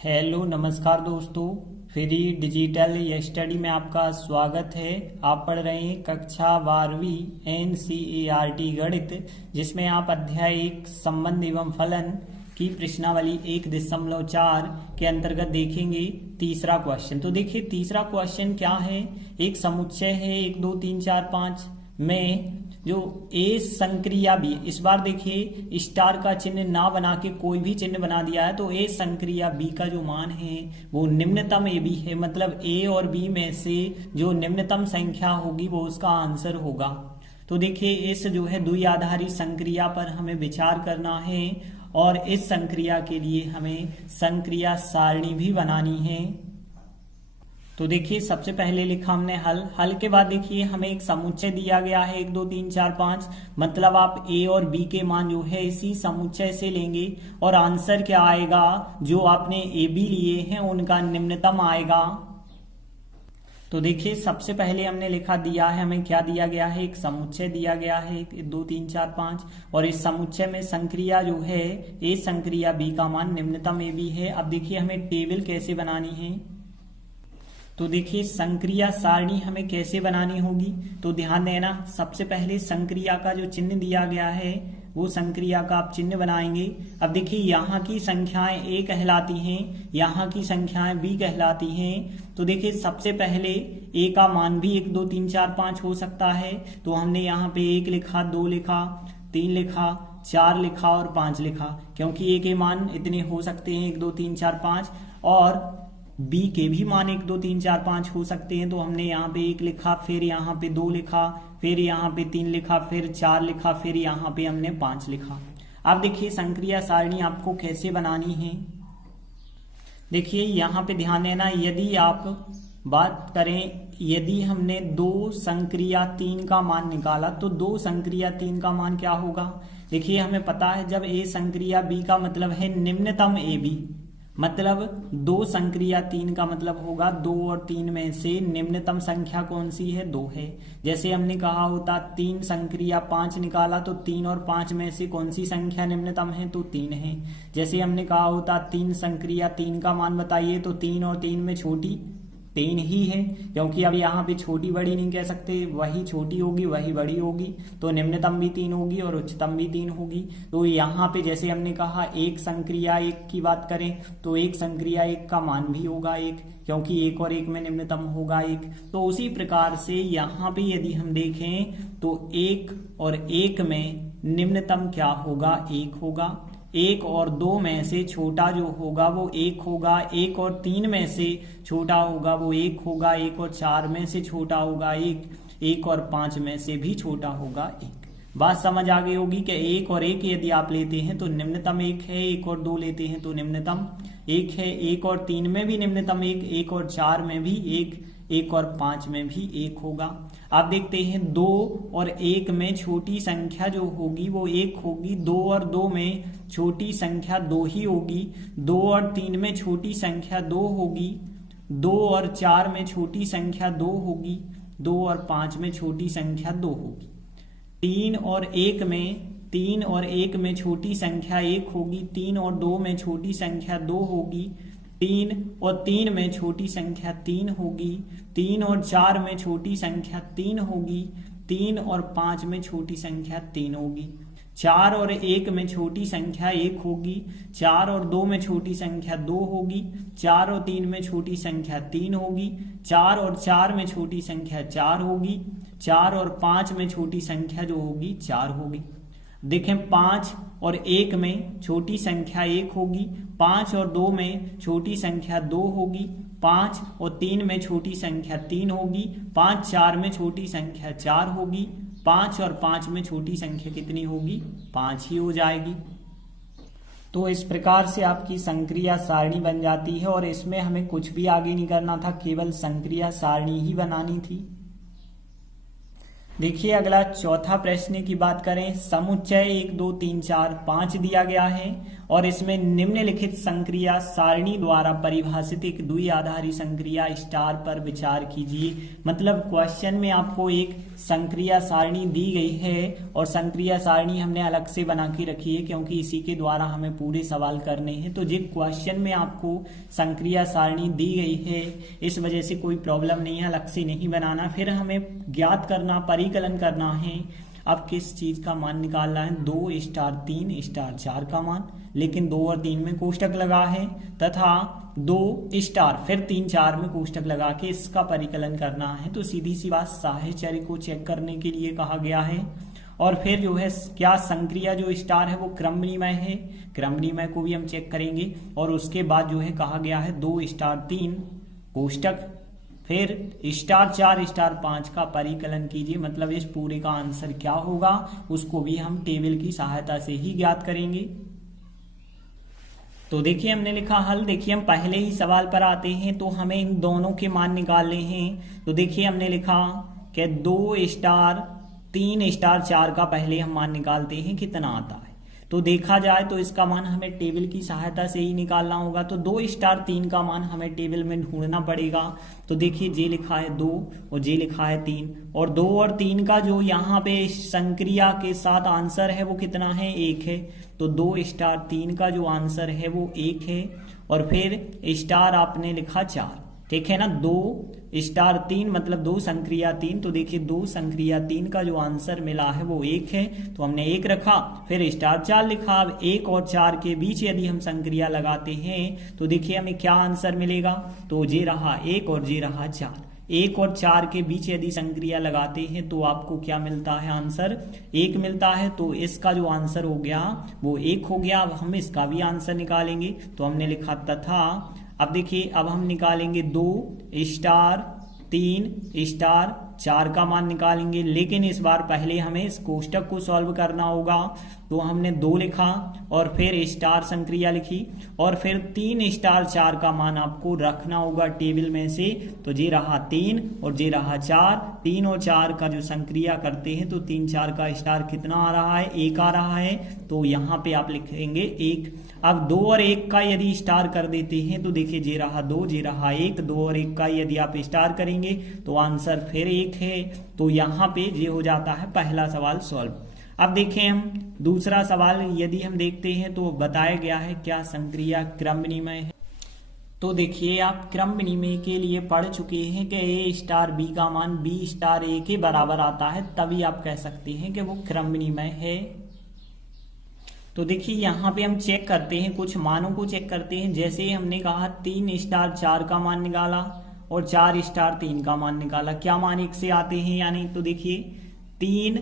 Hello नमस्कार दोस्तों। Free digital study में आपका स्वागत है। आप पढ़ रहे हैं कक्षा 12वीं NCERT गणित, जिसमें आप अध्याय 1 संबंध एवं फलन की प्रश्नावली 1.4 के अंतर्गत देखेंगे तीसरा क्वेश्चन। तो देखिए तीसरा क्वेश्चन क्या है। एक समुच्चय है 1 2 3 4 5 में जो ए संक्रिया बी, इस बार देखिए स्टार का चिन्ह ना बना के कोई भी चिन्ह बना दिया है। तो ए संक्रिया बी का जो मान है वो निम्नतम ए बी है, मतलब ए और बी में से जो निम्नतम संख्या होगी वो उसका आंसर होगा। तो देखिए इस जो है द्विआधारी संक्रिया पर हमें विचार करना है और इस संक्रिया के लिए हमें संक्रिया सारणी भी बनानी है। तो देखिए सबसे पहले लिखा हमने हल के बाद देखिए हमें एक समुच्चय दिया गया है 1 2 3 4 5, मतलब आप ए और बी के मान जो है इसी समुच्चय से लेंगे और आंसर क्या आएगा, जो आपने ए बी लिए हैं उनका निम्नतम आएगा। तो देखिए सबसे पहले हमने लिखा दिया है, हमें क्या दिया गया है, एक समुच्चय दिया गया है 1 2 3 4 5 और इस समुच्चय में संक्रिया जो है ए संक्रिया बी का मान निम्नतम ए बी है। अब देखिए हमें टेबल कैसे बनानी है। तो देखिए संक्रिया सारणी हमें कैसे बनानी होगी, तो ध्यान देना सबसे पहले संक्रिया का जो चिन्ह दिया गया है वो संक्रिया का आप चिन्ह बनाएंगे। अब देखिए यहाँ की संख्याएं ए कहलाती हैं, यहाँ की संख्याएं बी कहलाती हैं। तो देखिए सबसे पहले ए का मान भी 1 2 3 4 5 हो सकता है। तो हमने यहाँ पे 1 लिखा, 2 लिखा, 3 लिखा, 4 लिखा और 5 लिखा, क्योंकि ए के मान इतने हो सकते हैं 1 2 3 4 5 और बी के भी मान 1 2 3 4 5 हो सकते हैं। तो हमने यहाँ पे 1 लिखा, फिर यहाँ पे 2 लिखा, फिर यहाँ पे 3 लिखा, फिर 4 लिखा, फिर यहाँ पे हमने 5 लिखा। अब देखिए संक्रिया सारणी आपको कैसे बनानी है। देखिए यहाँ पे ध्यान देना, यदि आप बात करें, यदि हमने 2 संक्रिया 3 का मान निकाला तो 2 संक्रिया 3 का मान क्या होगा। देखिए हमें पता है जब ए संक्रिया बी का मतलब है निम्नतम ए बी, मतलब 2 संक्रिया 3 का मतलब होगा 2 और 3 में से निम्नतम संख्या कौन सी है, 2 है। जैसे हमने कहा होता 3 संक्रिया 5 निकाला तो 3 और 5 में से कौन सी संख्या निम्नतम है, तो 3 है। जैसे हमने कहा होता 3 संक्रिया 3 का मान बताइए तो 3 और 3 में छोटी 3 ही है, क्योंकि अब यहाँ पे छोटी बड़ी नहीं कह सकते, वही छोटी होगी वही बड़ी होगी, तो निम्नतम भी 3 होगी और उच्चतम भी 3 होगी। तो यहाँ पे जैसे हमने कहा 1 संक्रिया 1 की बात करें तो 1 संक्रिया 1 का मान भी होगा 1, क्योंकि 1 और 1 में निम्नतम होगा 1। तो उसी प्रकार से यहाँ पे यदि हम देखें तो 1 और 1 में निम्नतम क्या होगा, 1 होगा। 1 और 2 में से छोटा जो होगा वो 1 होगा। 1 और 3 में से छोटा होगा वो 1 होगा। 1 और 4 में से छोटा होगा 1। 1 और 5 में से भी छोटा होगा 1। बात समझ आ गई होगी कि 1 और 1 यदि आप लेते हैं तो निम्नतम 1 है, 1 और 2 लेते हैं तो निम्नतम 1 है, 1 और 3 में भी निम्नतम 1, 1 और 4 में भी 1, 1 और 5 में भी 1 होगा। आप देखते हैं 2 और 1 में छोटी संख्या जो होगी वो 1 होगी। 2 और 2 में छोटी संख्या 2 ही होगी। 2 और 3 में छोटी संख्या 2 होगी। 2 और 4 में छोटी संख्या 2 होगी। 2 और 5 में छोटी संख्या 2 होगी। 3 और 1 में छोटी संख्या 1 होगी। 3 और 2 में छोटी संख्या 2 होगी। 3 और 3 में छोटी संख्या 3 होगी। 3 और 4 में छोटी संख्या 3 होगी। 3 और 5 में छोटी संख्या 3 होगी। 4 और 1 में छोटी संख्या 1 होगी। 4 और 2 में छोटी संख्या 2 होगी। 4 और 3 में छोटी संख्या 3 होगी। 4 और 4 में छोटी संख्या 4 होगी। 4 और 5 में छोटी संख्या जो होगी 4 होगी। देखें 5 और 1 में छोटी संख्या 1 होगी। 5 और 2 में छोटी संख्या 2 होगी। 5 और 3 में छोटी संख्या 3 होगी। 5 4 में छोटी संख्या 4 होगी। 5 और 5 में छोटी संख्या कितनी होगी, 5 ही हो जाएगी। तो इस प्रकार से आपकी संक्रिया सारणी बन जाती है और इसमें हमें कुछ भी आगे नहीं करना था, केवल संक्रिया सारणी ही बनानी थी। देखिए अगला चौथा प्रश्न की बात करें, समुच्चय 1 2 3 4 5 दिया गया है और इसमें निम्नलिखित संक्रिया सारणी द्वारा परिभाषित एक द्विआधारी संक्रिया स्टार पर विचार कीजिए। मतलब क्वेश्चन में आपको एक संक्रिया सारणी दी गई है और संक्रिया सारणी हमने अलग से बना के रखी है क्योंकि इसी के द्वारा हमें पूरे सवाल करने हैं। तो जिस क्वेश्चन में आपको संक्रिया सारणी दी गई है इस वजह से कोई प्रॉब्लम नहीं है, अलग से नहीं बनाना। फिर हमें ज्ञात करना, परिकलन करना है। अब किस चीज का मान निकालना है? 2 स्टार 3 स्टार 4 का मान, लेकिन 2 और 3 में कोष्टक लगा है, तथा 2 स्टार फिर 3 4 में कोष्टक लगा के इसका परिकलन करना है। तो सीधी सी बात साहचर्य को चेक करने के लिए कहा गया है। और फिर जो है क्या संक्रिया जो स्टार है वो क्रम विनिमय है, क्रम विनिमय को भी हम चेक करेंगे। और उसके बाद जो है कहा गया है 2 स्टार 3 कोष्टक फिर स्टार 4 स्टार 5 का परिकलन कीजिए। मतलब इस पूरे का आंसर क्या होगा उसको भी हम टेबल की सहायता से ही ज्ञात करेंगे। तो देखिए हमने लिखा हल। देखिए हम पहले ही सवाल पर आते हैं तो हमें इन दोनों के मान निकालने हैं। तो देखिए हमने लिखा कि 2 स्टार 3 स्टार 4 का पहले हम मान निकालते हैं कितना आता है। तो देखा जाए तो इसका मान हमें टेबल की सहायता से ही निकालना होगा। तो 2 स्टार 3 का मान हमें टेबल में ढूंढना पड़ेगा। तो देखिए जे लिखा है 2 और जे लिखा है 3, और 2 और 3 का जो यहाँ पे संक्रिया के साथ आंसर है वो कितना है? 1 है। तो 2 स्टार 3 का जो आंसर है वो 1 है। और फिर स्टार आपने लिखा 4, ठीक है ना। 2 स्टार 3 मतलब 2 संक्रिया 3। तो देखिए 2 संक्रिया 3 का जो आंसर मिला है वो 1 है, तो हमने 1 रखा। फिर स्टार 4 लिखा। अब 1 और 4 के बीच यदि हम संक्रिया लगाते हैं तो देखिए हमें क्या आंसर मिलेगा? तो जे रहा 1 और जे रहा 4। 1 और 4 के बीच यदि संक्रिया लगाते हैं तो आपको क्या मिलता है? आंसर 1 मिलता है। तो इसका जो आंसर हो गया वो 1 हो गया। अब हम इसका भी आंसर निकालेंगे। तो हमने लिखा तथा, अब देखिए अब हम निकालेंगे 2 स्टार 3 स्टार 4 का मान निकालेंगे, लेकिन इस बार पहले हमें इस कोष्टक को सॉल्व करना होगा। तो हमने 2 लिखा और फिर स्टार संक्रिया लिखी और फिर 3 स्टार 4 का मान आपको रखना होगा टेबल में से। तो जे रहा 3 और जे रहा 4। 3 और 4 का जो संक्रिया करते हैं तो 3 4 का स्टार कितना आ रहा है? 1 आ रहा है। तो यहाँ पे आप लिखेंगे 1। अब 2 और 1 का यदि स्टार कर देते हैं तो देखिए जे रहा 2 जे रहा 1। 2 और 1 का यदि आप स्टार करेंगे तो आंसर फिर 1 है। तो यहाँ पे ये हो जाता है पहला सवाल सॉल्व। अब देखें हम दूसरा सवाल यदि हम देखते हैं तो बताया गया है क्या संक्रिया क्रम विनिमय है। तो देखिए आप क्रम विनिमय के लिए पढ़ चुके हैं कि ए स्टार बी का मान बी स्टार ए के बराबर आता है, तभी आप कह सकते हैं कि वो क्रम विनिमय है। तो देखिए यहाँ पे हम चेक करते हैं, कुछ मानों को चेक करते हैं। जैसे हमने कहा 3 स्टार 4 का मान निकाला और 4 स्टार 3 का मान निकाला, क्या मान 1 से आते हैं या नहीं? तो देखिए 3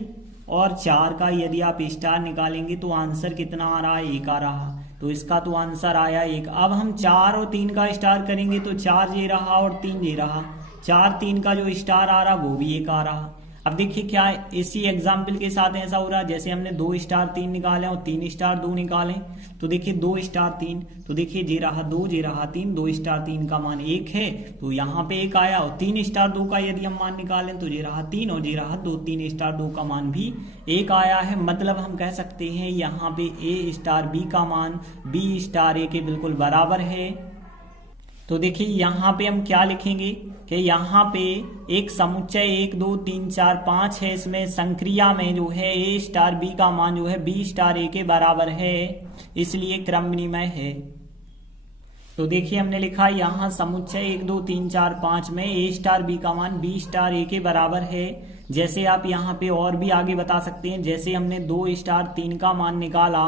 और 4 का यदि आप स्टार निकालेंगे तो आंसर कितना आ रहा है? 1 आ रहा। तो इसका तो आंसर आया 1। अब हम 4 और 3 का स्टार करेंगे तो 4 जे रहा और 3 जे रहा। 4 3 का जो स्टार आ रहा वो भी 1 आ रहा। अब देखिए क्या इसी एग्जाम्पल के साथ ऐसा हो रहा है, जैसे हमने 2 स्टार 3 निकाले और 3 स्टार 2 निकाले। तो देखिए 2 स्टार 3, तो देखिए जे रहा 2 जे रहा 3। 2 स्टार 3 का मान 1 है तो यहाँ पे 1 आया। और 3 स्टार 2 का यदि हम मान निकालें तो जे रहा 3 और जे रहा 2। 3 स्टार 2 का मान भी 1 आया है। मतलब हम कह सकते हैं यहाँ पे ए स्टार बी का मान बी स्टार ए के बिल्कुल बराबर है। तो देखिए यहाँ पे हम क्या लिखेंगे कि यहाँ पे एक समुच्चय 1 2 3 4 5 है। इसमें संक्रिया में जो है ए स्टार बी का मान जो है बी स्टार ए के बराबर है, इसलिए क्रम विनिमय है। तो देखिए हमने लिखा यहाँ समुच्चय 1 2 3 4 5 में ए स्टार बी का मान बी स्टार ए के बराबर है। जैसे आप यहाँ पे और भी आगे बता सकते हैं, जैसे हमने 2 स्टार 3 का मान निकाला,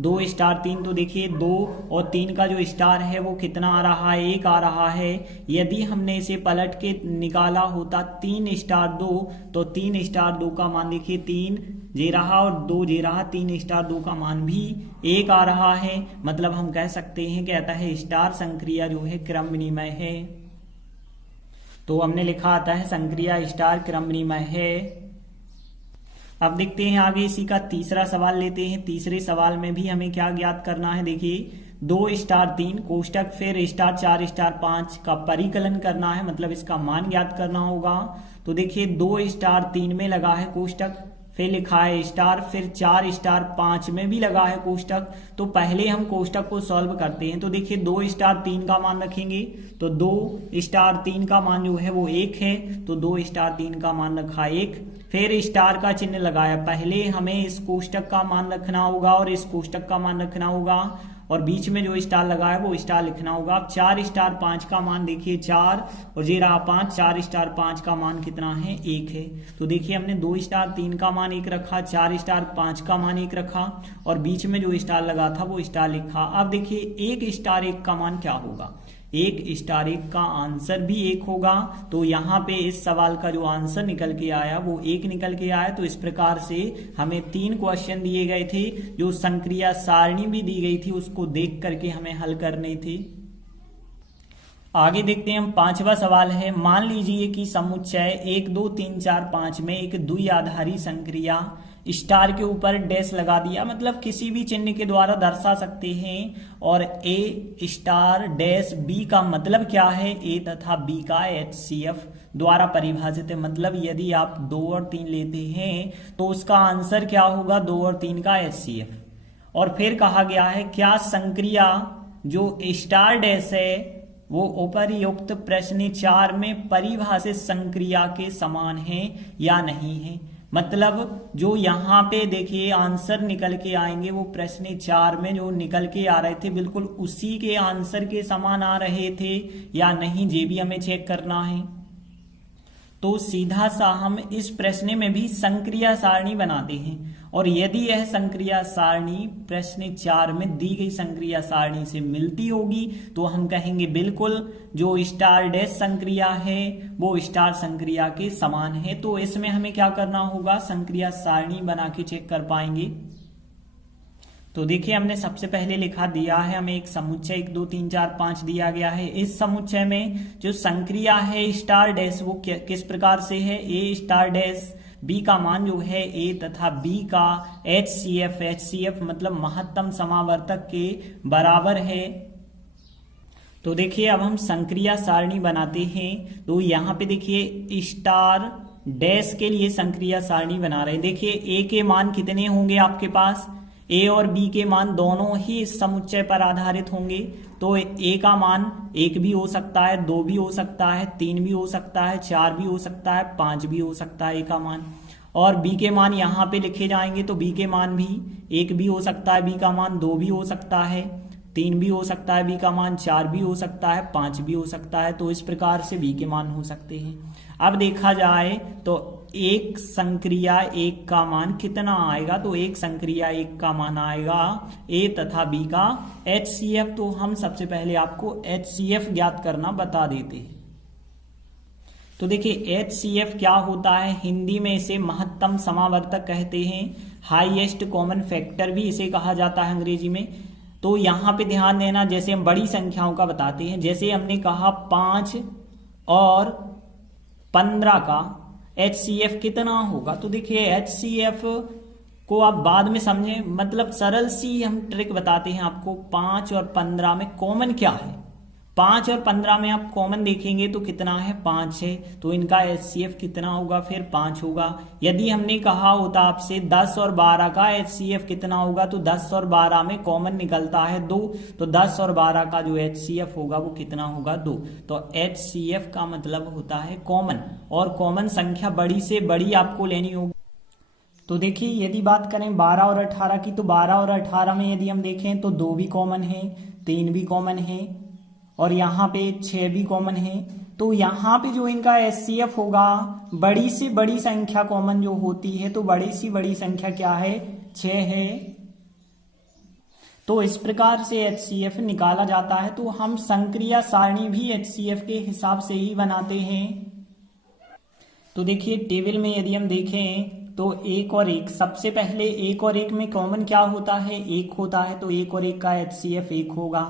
2 स्टार 3। तो देखिए 2 और 3 का जो स्टार है वो कितना आ रहा है? 1 आ रहा है। यदि हमने इसे पलट के निकाला होता 3 स्टार 2 तो 3 स्टार 2 का मान देखिए 3 जे रहा और 2 जे रहा। 3 स्टार 2 का मान भी 1 आ रहा है। मतलब हम कह सकते हैं कि आता है स्टार संक्रिया जो है क्रम विनिमय है। तो हमने लिखा आता है संक्रिया स्टार क्रम विनिमय है। अब देखते हैं आगे इसी का तीसरा सवाल लेते हैं। तीसरे सवाल में भी हमें क्या ज्ञात करना है? देखिए 2 स्टार 3 कोष्टक फिर स्टार 4 स्टार 5 का परिकलन करना है, मतलब इसका मान ज्ञात करना होगा। तो देखिए 2 स्टार 3 में लगा है कोष्टक फिर लिखा है स्टार, फिर 4 स्टार 5 में भी लगा है कोष्टक। तो पहले हम कोष्टक को सॉल्व करते हैं। तो देखिए 2 स्टार 3 का मान रखेंगे, तो 2 स्टार 3 का मान जो है वो 1 है, तो 2 स्टार 3 का मान रखा 1। फिर स्टार का चिन्ह लगाया, पहले हमें इस कोष्टक का मान रखना होगा और इस कोष्टक का मान रखना होगा, और बीच में जो स्टार लगा है वो स्टार लिखना होगा। अब 4 स्टार 5 का मान देखिए 4 और ये रहा 5, 4 स्टार 5 का मान कितना है 1 है। तो देखिए हमने 2 स्टार 3 का मान 1 रखा, 4 स्टार 5 का मान 1 रखा और बीच में जो स्टार लगा था वो स्टार लिखा। अब देखिए 1 स्टार 1 का मान क्या होगा, 1 स्टार 1 का आंसर भी 1 होगा। तो यहाँ पे इस सवाल का जो आंसर निकल के आया वो 1 निकल के आया। तो इस प्रकार से हमें 3 क्वेश्चन दिए गए थे, जो संक्रिया सारणी भी दी गई थी उसको देख करके हमें हल करने थे। आगे देखते हैं हम 5वां सवाल है, मान लीजिए कि समुच्चय 1 2 3 4 5 में एक द्विआधारी संक्रिया स्टार के ऊपर डैश लगा दिया, मतलब किसी भी चिन्ह के द्वारा दर्शा सकते हैं, और ए स्टार डैश बी का मतलब क्या है, ए तथा बी का HCF द्वारा परिभाषित है। मतलब यदि आप 2 और 3 लेते हैं तो उसका आंसर क्या होगा, 2 और 3 का HCF। और फिर कहा गया है क्या संक्रिया जो स्टार डैश है वो उपरयुक्त प्रश्न 4 में परिभाषित संक्रिया के समान है या नहीं है। मतलब जो यहाँ पे देखिए आंसर निकल के आएंगे वो प्रश्न 4 में जो निकल के आ रहे थे बिल्कुल उसी के आंसर के समान आ रहे थे या नहीं, ये भी हमें चेक करना है। तो सीधा सा हम इस प्रश्न में भी संक्रिया सारणी बनाते हैं, और यदि यह संक्रिया सारणी प्रश्न 4 में दी गई संक्रिया सारणी से मिलती होगी तो हम कहेंगे बिल्कुल जो स्टार डैश संक्रिया है वो स्टार संक्रिया के समान है। तो इसमें हमें क्या करना होगा, संक्रिया सारणी बना के चेक कर पाएंगे। तो देखिए हमने सबसे पहले लिखा दिया है हमें एक समुच्चय 1 2 3 4 5 दिया गया है। इस समुच्चय में जो संक्रिया है स्टार डैश वो किस प्रकार से है, ए स्टार डैश बी का मान जो है ए तथा बी का HCF मतलब महत्तम समावर्तक के बराबर है। तो देखिए अब हम संक्रिया सारणी बनाते हैं। तो यहाँ पे देखिए स्टार डैश के लिए संक्रिया सारणी बना रहे हैं। देखिए ए के मान कितने होंगे आपके पास, ए और बी के मान दोनों ही इस समुच्चय पर आधारित होंगे। तो ए का मान 1 भी हो सकता है, 2 भी हो सकता है, 3 भी हो सकता है, 4 भी हो सकता है, 5 भी हो सकता है ए का मान। और बी के मान यहाँ पे लिखे जाएंगे तो बी के मान भी 1 भी हो सकता है, बी का मान 2 भी हो सकता है, 3 भी हो सकता है, बी का मान 4 भी हो सकता है, 5 भी हो सकता है। तो इस प्रकार से बी के मान हो सकते हैं। अब देखा जाए तो एक संक्रिया 1 का मान कितना आएगा, तो एक संक्रिया 1 का मान आएगा ए तथा बी का HCF। तो हम सबसे पहले आपको HCF ज्ञात करना बता देते हैं। तो देखिए HCF क्या होता है, हिंदी में इसे महत्तम समावर्तक कहते हैं, हाईएस्ट कॉमन फैक्टर भी इसे कहा जाता है अंग्रेजी में। तो यहाँ पे ध्यान देना, जैसे हम बड़ी संख्याओं का बताते हैं, जैसे हमने कहा 5 और 15 का HCF कितना होगा। तो देखिए HCF को आप बाद में समझें, मतलब सरल सी हम ट्रिक बताते हैं आपको। 5 और 15 में कॉमन क्या है, 5 और 15 में आप कॉमन देखेंगे तो कितना है, 5 है। तो इनका HCF कितना होगा, फिर 5 होगा। यदि हमने कहा होता आपसे 10 और 12 का HCF कितना होगा, तो 10 और 12 में कॉमन निकलता है 2, तो 10 और 12 का जो HCF होगा वो कितना होगा, 2। तो HCF का मतलब होता है कॉमन, और कॉमन संख्या बड़ी से बड़ी आपको लेनी होगी। तो देखिए यदि बात करें 12 और 18 की, तो 12 और 18 में यदि हम देखें तो 2 भी कॉमन है, 3 भी कॉमन है, और यहाँ पे 6 भी कॉमन है। तो यहाँ पे जो इनका HCF होगा, बड़ी से बड़ी संख्या कॉमन जो होती है, तो बड़ी सी बड़ी संख्या क्या है, 6 है। तो इस प्रकार से HCF निकाला जाता है। तो हम संक्रिया सारणी भी HCF के हिसाब से ही बनाते हैं। तो देखिए टेबल में यदि हम देखें तो 1 और 1, सबसे पहले 1 और 1 में कॉमन क्या होता है, 1 होता है। तो 1 और 1 का HCF 1 होगा।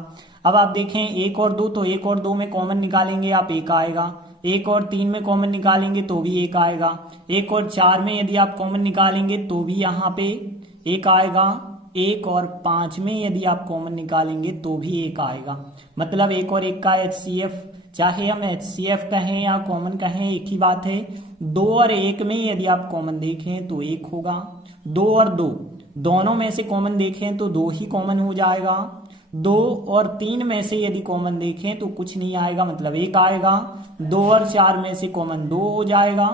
अब आप देखें 1 और 2, तो 1 और 2 में कॉमन निकालेंगे आप 1 आएगा। 1 और 3 में कॉमन निकालेंगे तो भी 1 आएगा। 1 और 4 में यदि आप कॉमन निकालेंगे तो भी यहाँ पे 1 आएगा। 1 और 5 में यदि आप कॉमन निकालेंगे तो भी 1 आएगा। मतलब 1 और 1 का HCF चाहे हम HCF कहें या कॉमन कहें एक ही बात है। 2 और 1 में यदि आप कॉमन देखें तो 1 होगा। 2 और 2 दोनों में से कॉमन देखें तो 2 ही कॉमन हो जाएगा। 2 और 3 में से यदि कॉमन देखें तो कुछ नहीं आएगा, मतलब 1 आएगा। 2 और 4 में से कॉमन 2 हो जाएगा।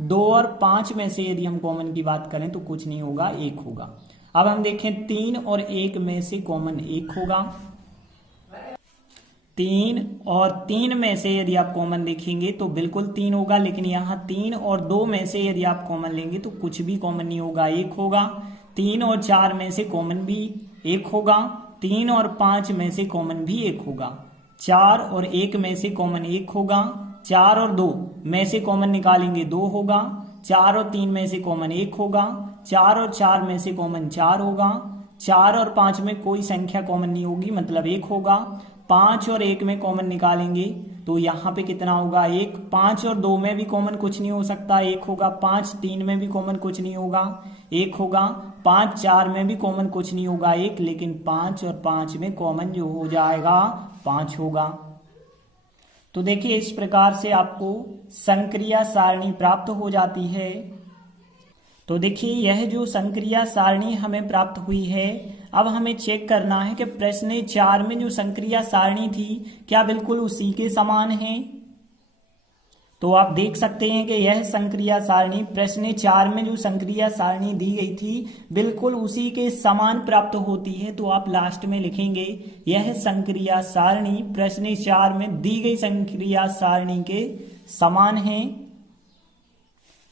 2 और 5 में से यदि हम कॉमन की बात करें तो कुछ नहीं होगा, 1 होगा। अब हम देखें 3 और 1 में से कॉमन 1 होगा। 3 और 3 में से यदि आप कॉमन देखेंगे तो बिल्कुल 3 होगा, लेकिन यहाँ 3 और 2 में से यदि आप कॉमन लेंगे तो कुछ भी कॉमन नहीं होगा, 1 होगा। 3 और 4 में से कॉमन भी 1 होगा। 3 और 5 में से कॉमन भी 1 होगा। 4 और 1 में से कॉमन 1 होगा। 4 और 2 में से कॉमन निकालेंगे 2 होगा। 4 और 3 में से कॉमन 1 होगा। 4 और 4 में से कॉमन 4 होगा। 4 और 5 में कोई संख्या कॉमन नहीं होगी, मतलब 1 होगा। 5 और 1 में कॉमन निकालेंगे तो यहाँ पे कितना होगा, 1। 5 और 2 में भी कॉमन कुछ नहीं हो सकता, 1 होगा। 5 3 में भी कॉमन कुछ नहीं होगा, 1 होगा। 5 4 में भी कॉमन कुछ नहीं होगा, 1। लेकिन 5 और 5 में कॉमन जो हो जाएगा 5 होगा। तो देखिए इस प्रकार से आपको संक्रिया सारणी प्राप्त हो जाती है। तो देखिए यह जो संक्रिया सारणी हमें प्राप्त हुई है, अब हमें चेक करना है कि प्रश्न 4 में जो संक्रिया सारणी थी क्या बिल्कुल उसी के समान है। तो आप देख सकते हैं कि यह संक्रिया सारणी प्रश्न 4 में जो संक्रिया सारणी दी गई थी बिल्कुल उसी के समान प्राप्त होती है। तो आप लास्ट में लिखेंगे यह संक्रिया सारणी प्रश्न 4 में दी गई संक्रिया सारणी के समान है।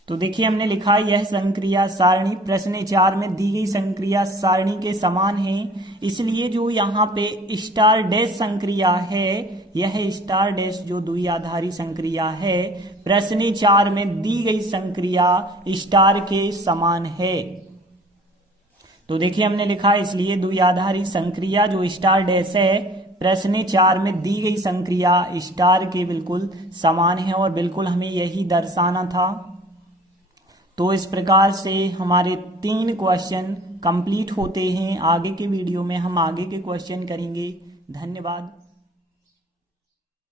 तो देखिए हमने लिखा यह संक्रिया सारणी प्रश्न 4 में दी गई संक्रिया सारणी के समान है, इसलिए जो यहाँ पे स्टार डैश संक्रिया है, यह स्टार डैश जो द्विआधारी संक्रिया है प्रश्न 4 में दी गई संक्रिया स्टार के समान है। तो देखिए हमने लिखा इसलिए द्विआधारी संक्रिया जो स्टार डैश है प्रश्न 4 में दी गई संक्रिया स्टार के बिल्कुल समान है, और बिल्कुल हमें यही दर्शाना था। तो इस प्रकार से हमारे 3 क्वेश्चन कंप्लीट होते हैं। आगे के वीडियो में हम आगे के क्वेश्चन करेंगे। धन्यवाद।